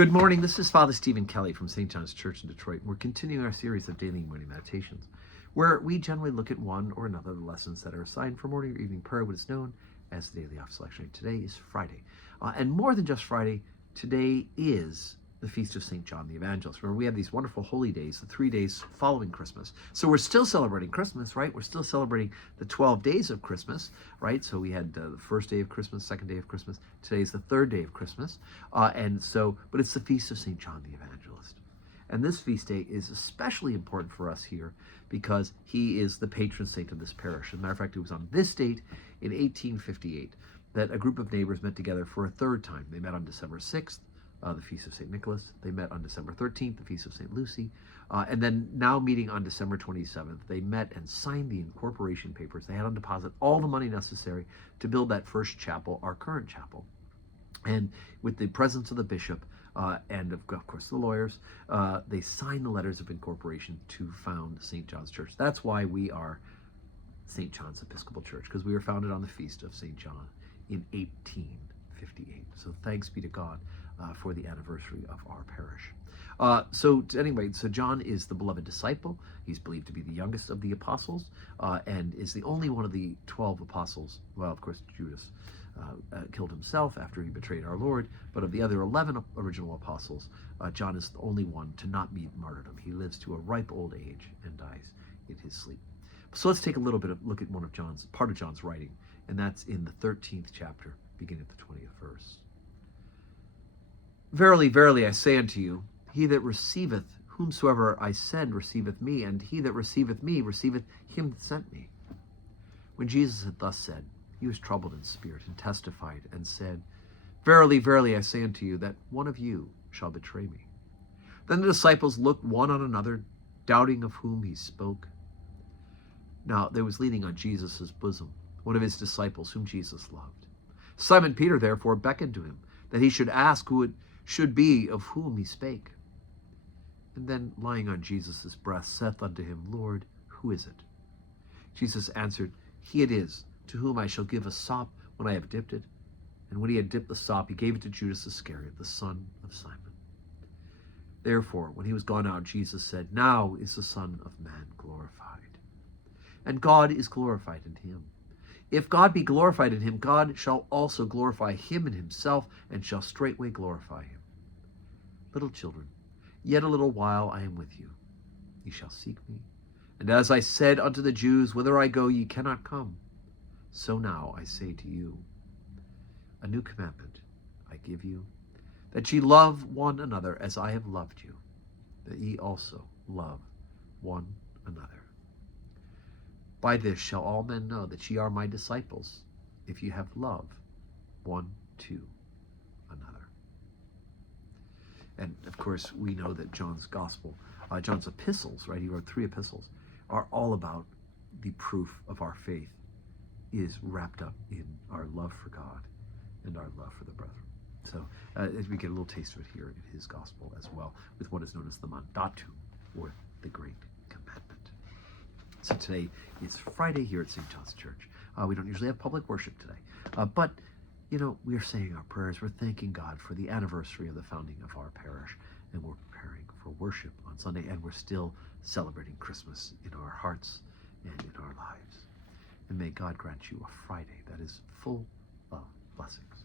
Good morning. This is Father Stephen Kelly from St. John's Church in Detroit. We're continuing our series of daily morning meditations, where we generally look at one or another of the lessons that are assigned for morning or evening prayer, what is known as the Daily Office Lectionary. Today is Friday. And more than just Friday, today is the Feast of St. John the Evangelist. Remember, we have these wonderful holy days, the 3 days following Christmas. So we're still celebrating Christmas, right? We're still celebrating the 12 days of Christmas, right? So we had the first day of Christmas, second day of Christmas. Today's the third day of Christmas. But it's the Feast of St. John the Evangelist. And this feast day is especially important for us here because he is the patron saint of this parish. As a matter of fact, it was on this date in 1858 that a group of neighbors met together for a third time. They met on December 6th, the Feast of St. Nicholas. They met on December 13th, the Feast of St. Lucy. And then now meeting on December 27th, they met and signed the incorporation papers. They had on deposit all the money necessary to build that first chapel, our current chapel. And with the presence of the bishop and of course the lawyers, they signed the letters of incorporation to found St. John's Church. That's why we are St. John's Episcopal Church, because we were founded on the Feast of St. John in 1858. So thanks be to God for the anniversary of our parish. So John is the beloved disciple. He's believed to be the youngest of the apostles and is the only one of the 12 apostles. Well, of course, Judas killed himself after he betrayed our Lord, but of the other 11 original apostles, John is the only one to not meet martyrdom. He lives to a ripe old age and dies in his sleep. So let's take a little bit of look at part of John's writing, and that's in the 13th chapter, beginning at the 20th verse. Verily, verily, I say unto you, he that receiveth whomsoever I send receiveth me, and he that receiveth me receiveth him that sent me. When Jesus had thus said, he was troubled in spirit, and testified, and said, Verily, verily, I say unto you, that one of you shall betray me. Then the disciples looked one on another, doubting of whom he spoke. Now there was leaning on Jesus' bosom one of his disciples, whom Jesus loved. Simon Peter therefore beckoned to him, that he should ask who it should be of whom he spake. And then, lying on Jesus' breast, saith unto him, Lord, who is it? Jesus answered, He it is, to whom I shall give a sop when I have dipped it. And when he had dipped the sop, he gave it to Judas Iscariot, the son of Simon. Therefore, when he was gone out, Jesus said, Now is the Son of Man glorified, and God is glorified in him. If God be glorified in him, God shall also glorify him in himself, and shall straightway glorify him. Little children, yet a little while I am with you. Ye shall seek me. And as I said unto the Jews, Whither I go, ye cannot come. So now I say to you, a new commandment I give you, that ye love one another as I have loved you, that ye also love one another. By this shall all men know that ye are my disciples, if ye have love one to another. And of course, we know that John's epistles, right? He wrote 3 epistles, are all about the proof of our faith is wrapped up in our love for God and our love for the brethren. So as we get a little taste of it here in his gospel as well, with what is known as the Mandatum, or the Great Commandment. So today is Friday here at St. John's Church. We don't usually have public worship today, but we are saying our prayers. We're thanking God for the anniversary of the founding of our parish, and we're preparing for worship on Sunday, and we're still celebrating Christmas in our hearts and in our lives. And may God grant you a Friday that is full of blessings.